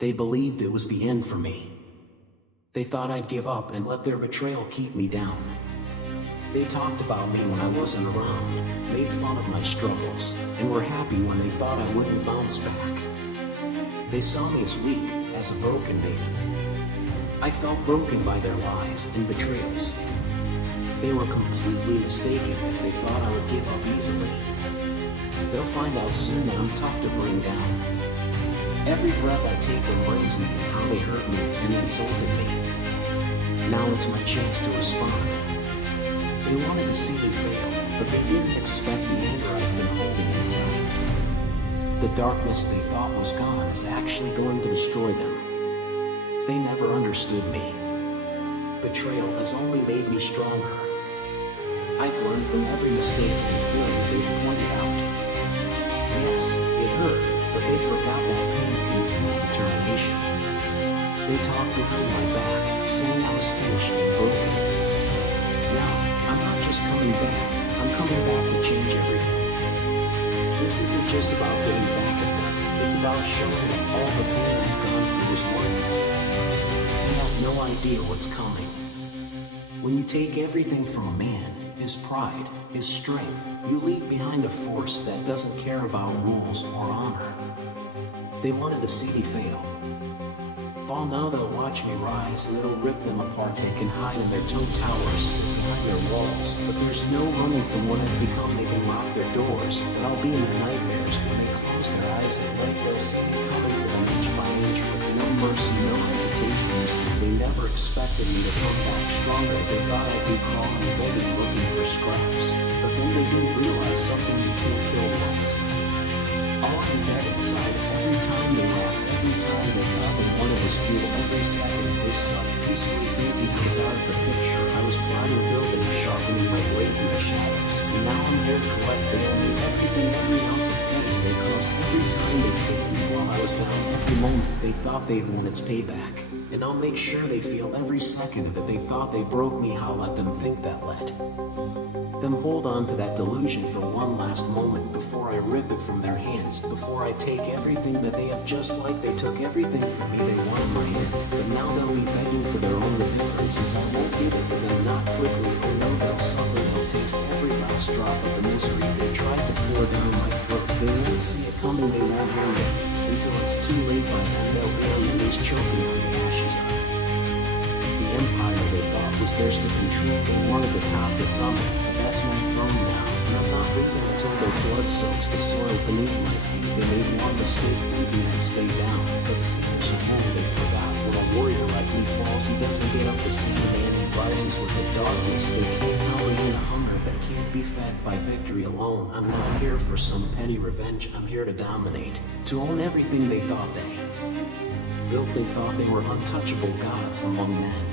They believed it was the end for me. They thought I'd give up and let their betrayal keep me down. They talked about me when I wasn't around, made fun of my struggles, and were happy when they thought I wouldn't bounce back. They saw me as weak, as a broken man. I felt broken by their lies and betrayals. They were completely mistaken if they thought I would give up easily. They'll find out soon that I'm tough to bring down. Every breath I take reminds me of how they hurt me and insulted me. Now it's my chance to respond. They wanted to see me fail, but they didn't expect the anger I've been holding inside. The darkness they thought was gone is actually going to destroy them. They never understood me. Betrayal has only made me stronger. I've learned from every mistake and failure they've pointed out. Yes, it hurt, but they forgot that pain can fuel determination. They talked behind my back, saying I was finished and broken. Now, I'm not just coming back, I'm coming back to change everything. This isn't just about getting back at them, it's about showing them all the pain I've gone through is worth it. They have no idea what's coming. When you take everything from a man, his pride, his strength, you leave behind a force that doesn't care about rules or honor. They wanted to see me fail. Fall now, they'll watch me rise and it'll rip them apart. They can hide in their toe towers, sit behind their walls, but there's no running from what I've become. They can lock their doors, but I'll be in their nightmares. When they close their eyes at night, they'll see me coming for them inch by inch with no mercy, no hesitation. They never expected me to come back stronger. They thought I'd be crawling, begging, looking for scraps, but then they didn't realize something you can't kill once. All I had inside, every time they laughed, every time they thought they wanted was fuel, every second they slept peacefully thinking I was out of the picture. I was climbing buildings, sharpening my blades in the shadows, and now I'm here to collect. They owe me everything, every ounce of pain they caused, every time they kicked me while I was down. Every moment they thought they'd won its payback, and I'll make sure they feel every second of it. They thought they broke me, I'll let them think that. Let them hold on to that delusion for one last moment before I rip it from their hands, before I take everything that they have. Just like they took everything from me, they wanted my end, but now they'll be begging for their own. The difference is I won't give it to them, not quickly. They know they'll suffer, they'll taste every last drop of the misery they tried to pour down my throat. They won't see it coming, they won't hear it until it's too late. By then they'll be on their knees choking on the ashes of the empire they thought was theirs to control. They wanted to top the summit. That's my throne now, and I'm not leaving until their blood soaks the soil beneath my feet. They made one mistake thinking I'd stay down, but centuries ago they forgot when a warrior like me falls, he doesn't get up the same man. He rises with the darkness. They can't howling in the hunger that can't be fed by victory alone. I'm not here for some petty revenge. I'm here to dominate, to own everything they thought they built. They thought they were untouchable gods among men.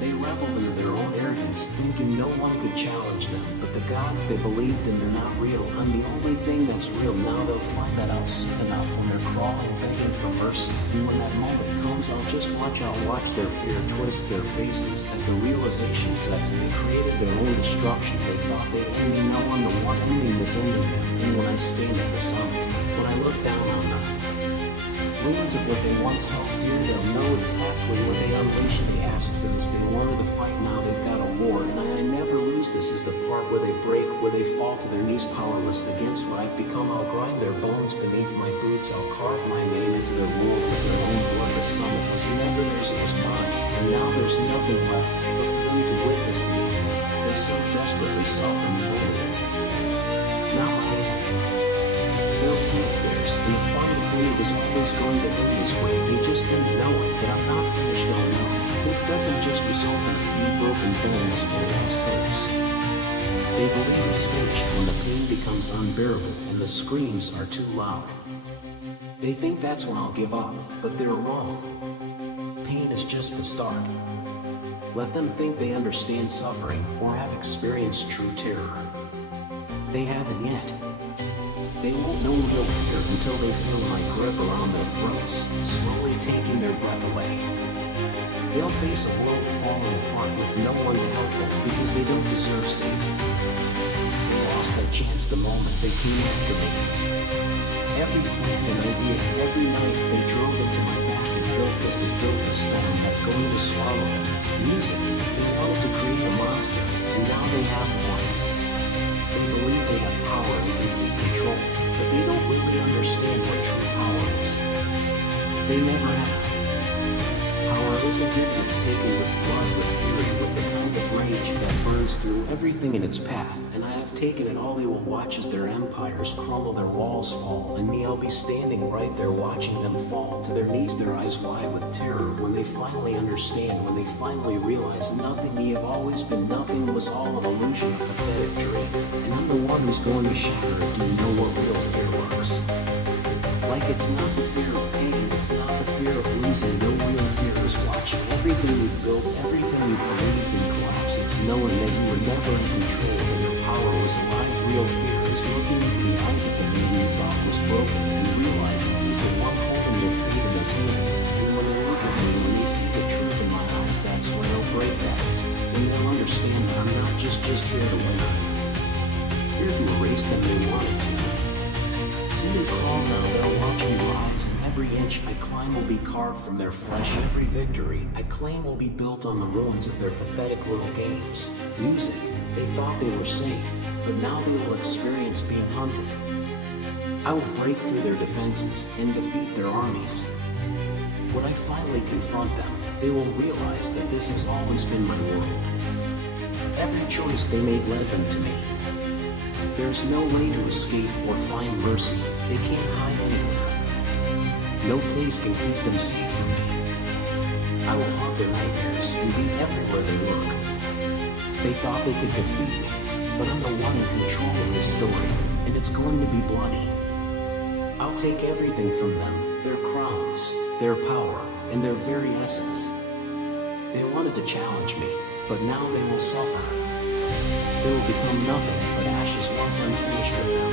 They reveled in their own arrogance, thinking no one could challenge them. But the gods they believed in, they're not real. I'm the only thing that's real. Now they'll find that out soon enough when they're crawling, begging for mercy. And when that moment comes, I'll just watch. I'll watch their fear twist their faces as the realization sets in. They created their own destruction. They thought they'd only know I'm the one ending this ending them. And when I stand at the summit, when I look down on them, ruins of what they once held dear, they'll know exactly what they unleashed. They asked for this, they wanted to fight, now they've got a war. And I never lose. This is the part where they break, where they fall to their knees powerless against what I've become. I'll grind their bones beneath my boots. I'll carve my name into their world with their own blood. The summit was never theirs, it was mine. And now there's nothing left but for them to witness the end they so desperately saw from the audience. Now they'll see it's theirs, and the funny thing, it was always going to be this way. They just didn't know it, that I'm not finished. Oh no, this doesn't just result in a few broken bones or lost hopes. They believe it's finished when the pain becomes unbearable and the screams are too loud. They think that's when I'll give up, but they're wrong. Pain is just the start. Let them think they understand suffering or have experienced true terror. They haven't yet. They won't know real fear until they feel my grip around their throats, slowly taking their breath away. They'll face a world falling apart with no one to help them because they don't deserve saving. They lost that chance the moment they came after me. Every plan and idea, every knife they drove into my Atlas had built a storm that's going to swallow them. Music, they wanted to create a monster, and now they have one. They believe they have power and can keep control, but they don't really understand what true power is. They never have. Power isn't idiots taken with blood, with fury, with the kind of rage that burns through everything in its path, and I have taken it all. They will watch as their empires crumble, their walls fall, and me, I'll be standing right there watching them fall to their knees, their eyes wide with terror, when they finally understand, when they finally realize nothing me have always been, nothing was all an illusion, a pathetic dream, and I'm the one who's going to shatter it. Do you know what real fear looks like? It's not the fear of pain, it's not the fear of losing. No, real fear is watching everything we've built, everything we've believed in collapse. It's knowing that you were never in control and your power was alive. Real fear is looking into the eyes of the man you thought was broken and realizing he's the one holding your fate in his hands. And when they look at me, when they see the truth in my eyes, that's when they'll break. That's when they'll understand that I'm not just here to win. I'm here to erase them they wanted to. See they crawl now, they'll watch me rise, and every inch I climb will be carved from their flesh. Every victory I claim will be built on the ruins of their pathetic little games. Music, they thought they were safe, but now they will experience being hunted. I will break through their defenses and defeat their armies. When I finally confront them, they will realize that this has always been my world. Every choice they made led them to me. There's no way to escape or find mercy. They can't hide anywhere. No place can keep them safe from me. I will haunt their nightmares and be everywhere they look. They thought they could defeat me, but I'm the one in control of this story, and it's going to be bloody. I'll take everything from them, their crowns, their power, and their very essence. They wanted to challenge me, but now they will suffer. They will become nothing but ashes once I'm finished with them.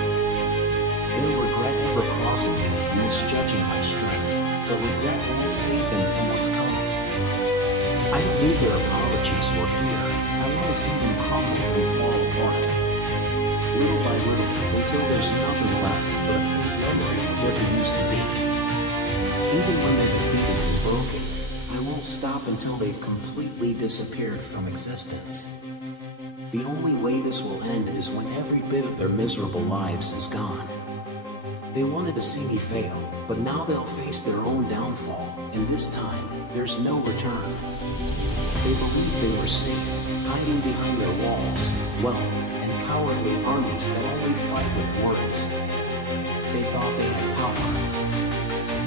They will regret ever crossing me and misjudging my strength, but regret won't save them from what's coming. I don't need their apologies or fear. I want to see them crumble and fall apart. Little by little, until there's nothing left but a faint memory of what they used to be. Even when they're defeated and broken, I won't stop until they've completely disappeared from existence. The only way this will end is when every bit of their miserable lives is gone. They wanted to see me fail, but now they'll face their own downfall, and this time, there's no return. They believed they were safe, hiding behind their walls, wealth, and cowardly armies that only fight with words. They thought they had power.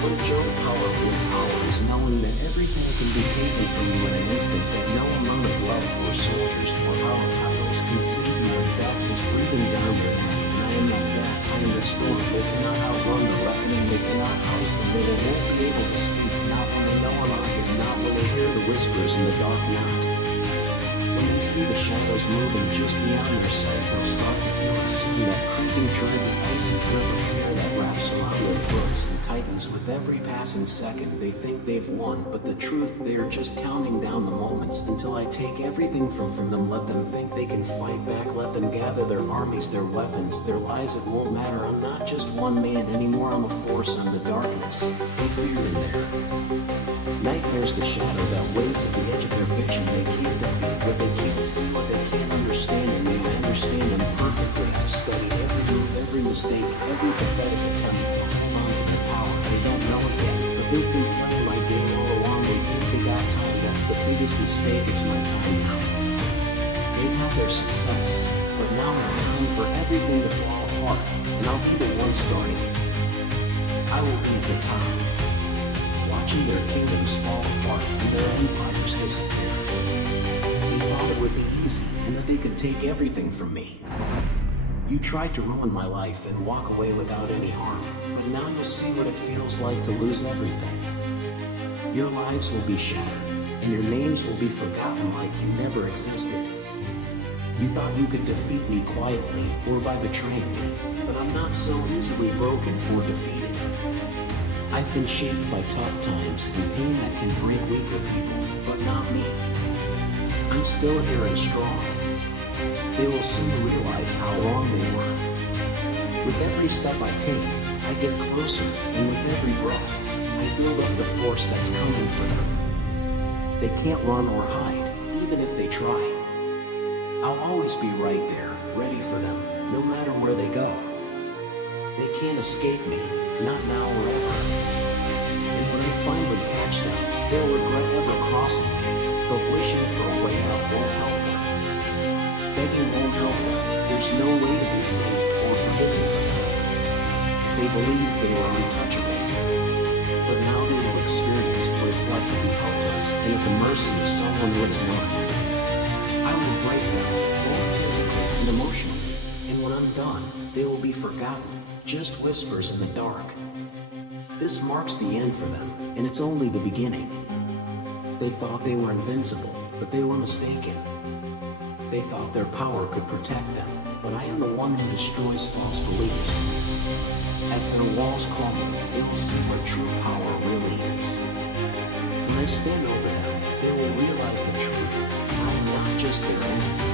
What a joke. Power with power is knowing that everything can be taken from you in an instant, that no amount of love or soldiers or power titles can save you when death is breathing down your neck. And I am not death, I am the storm. They cannot outrun the reckoning, they cannot hide from me. They won't be able to sleep, not when they know I'm not here, not when they hear the whispers in the dark night. When they see the shadows moving just beyond their sight, they'll start to feel it soon, that creeping dread, the icy grip of fear that wraps around their throats and tightens with every passing second. They think they've won, but the truth, they are just counting down the moments until I take everything from them. Let them think they can fight back, let them gather their armies, their weapons, their lies. It won't matter, I'm not just one man anymore, I'm a force, I'm the darkness. They fear in there. Nightmare's the shadow that waits at the edge of their vision. They can't defeat what they can't see, what they can't understand, and they understand them perfectly. I've studied every move, every mistake, every pathetic attempt to hold on to their power. They don't know it yet, but they've been playing my game all along. They think they got time, that's the biggest mistake, it's my time now. They've had their success, but now it's time for everything to fall apart, and I'll be the one starting it. I will be at the top, watching their kingdoms fall apart and their empires disappear. They thought it would be easy and that they could take everything from me. You tried to ruin my life and walk away without any harm, but now you'll see what it feels like to lose everything. Your lives will be shattered, and your names will be forgotten like you never existed. You thought you could defeat me quietly or by betraying me, but I'm not so easily broken or defeated. I've been shaped by tough times and pain that can break weaker people, but not me. I'm still here and strong. They will soon realize how wrong they were. With every step I take, I get closer, and with every breath, I I build up the force that's coming for them. They can't run or hide, even if they try. I'll always be right there, ready for them, no matter where they go. They can't escape me, not now or ever. And when I finally catch them, they'll regret ever crossing me, but wishing for a way out won't help them. Begging won't help them. There's no way to be saved or forgiven for them. They believed they were untouchable. But now they will experience what it's like to be helpless and at the mercy of someone who is not. I will break them, both physically and emotionally, and when I'm done, they will be forgotten, just whispers in the dark. This marks the end for them, and it's only the beginning. They thought they were invincible, but they were mistaken. They thought their power could protect them, but I am the one who destroys false beliefs. As their walls crumble, they will see what true power really is. When I stand over them, they will realize the truth. I am not just their enemy.